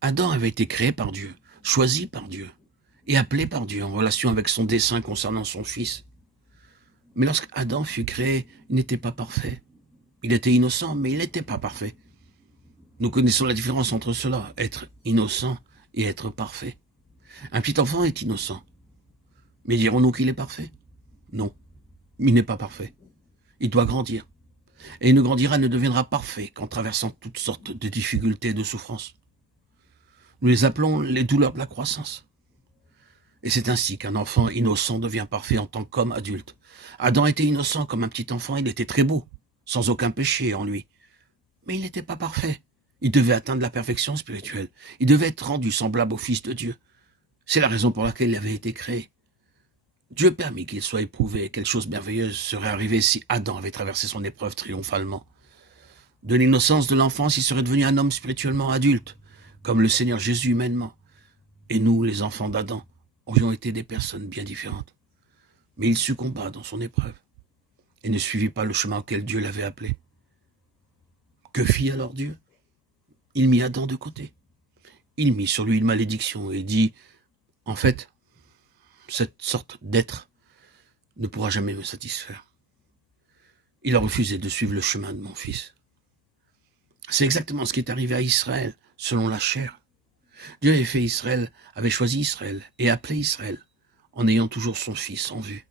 Adam avait été créé par Dieu, choisi par Dieu et appelé par Dieu en relation avec son dessein concernant son fils. Mais lorsque Adam fut créé, il n'était pas parfait. Il était innocent, mais il n'était pas parfait. Nous connaissons la différence entre cela, être innocent et être parfait. Un petit enfant est innocent. Mais dirons-nous qu'il est parfait? Non, il n'est pas parfait. Il doit grandir. Et il ne grandira, ne deviendra parfait qu'en traversant toutes sortes de difficultés et de souffrances. Nous les appelons les douleurs de la croissance. Et c'est ainsi qu'un enfant innocent devient parfait en tant qu'homme adulte. Adam était innocent comme un petit enfant, il était très beau, sans aucun péché en lui. Mais il n'était pas parfait. Il devait atteindre la perfection spirituelle. Il devait être rendu semblable au Fils de Dieu. C'est la raison pour laquelle il avait été créé. Dieu permit qu'il soit éprouvé et quelque chose de merveilleuse serait arrivé si Adam avait traversé son épreuve triomphalement. De l'innocence de l'enfance, il serait devenu un homme spirituellement adulte, comme le Seigneur Jésus humainement. Et nous, les enfants d'Adam, aurions été des personnes bien différentes. Mais il succomba dans son épreuve et ne suivit pas le chemin auquel Dieu l'avait appelé. Que fit alors Dieu? Il mit Adam de côté. Il mit sur lui une malédiction et dit, en fait, cette sorte d'être ne pourra jamais me satisfaire. Il a refusé de suivre le chemin de mon fils. C'est exactement ce qui est arrivé à Israël, selon la chair. Dieu avait fait Israël, avait choisi Israël et appelé Israël, en ayant toujours son fils en vue.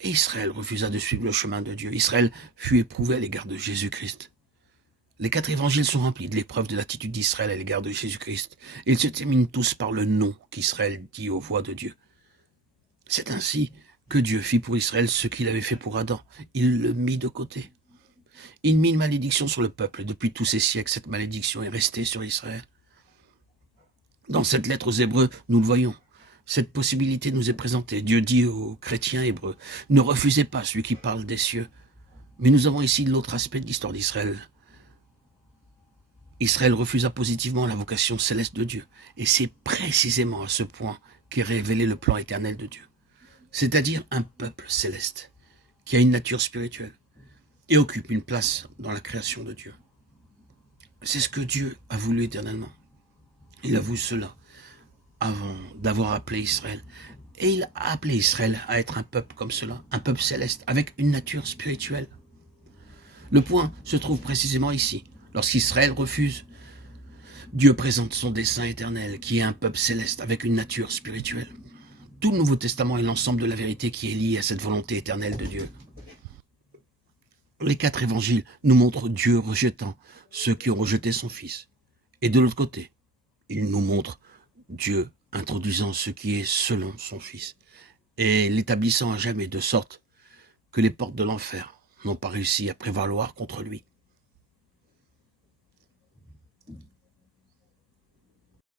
Et Israël refusa de suivre le chemin de Dieu. Israël fut éprouvé à l'égard de Jésus-Christ. Les 4 évangiles sont remplis de l'épreuve de l'attitude d'Israël à l'égard de Jésus-Christ. Ils se terminent tous par le non qu'Israël dit aux voix de Dieu. C'est ainsi que Dieu fit pour Israël ce qu'il avait fait pour Adam. Il le mit de côté. Il mit une malédiction sur le peuple, et depuis tous ces siècles, cette malédiction est restée sur Israël. Dans cette lettre aux Hébreux, nous le voyons. Cette possibilité nous est présentée. Dieu dit aux chrétiens hébreux, ne refusez pas celui qui parle des cieux. Mais nous avons ici l'autre aspect de l'histoire d'Israël. Israël refusa positivement la vocation céleste de Dieu. Et c'est précisément à ce point qu'est révélé le plan éternel de Dieu. C'est-à-dire un peuple céleste qui a une nature spirituelle et occupe une place dans la création de Dieu. C'est ce que Dieu a voulu éternellement. Il a voulu cela avant d'avoir appelé Israël. Et il a appelé Israël à être un peuple comme cela, un peuple céleste, avec une nature spirituelle. Le point se trouve précisément ici. Lorsqu'Israël refuse, Dieu présente son dessein éternel, qui est un peuple céleste avec une nature spirituelle. Tout le Nouveau Testament est l'ensemble de la vérité qui est liée à cette volonté éternelle de Dieu. Les 4 évangiles nous montrent Dieu rejetant ceux qui ont rejeté son Fils. Et de l'autre côté, il nous montre Dieu introduisant ce qui est selon son Fils et l'établissant à jamais de sorte que les portes de l'enfer n'ont pas réussi à prévaloir contre lui.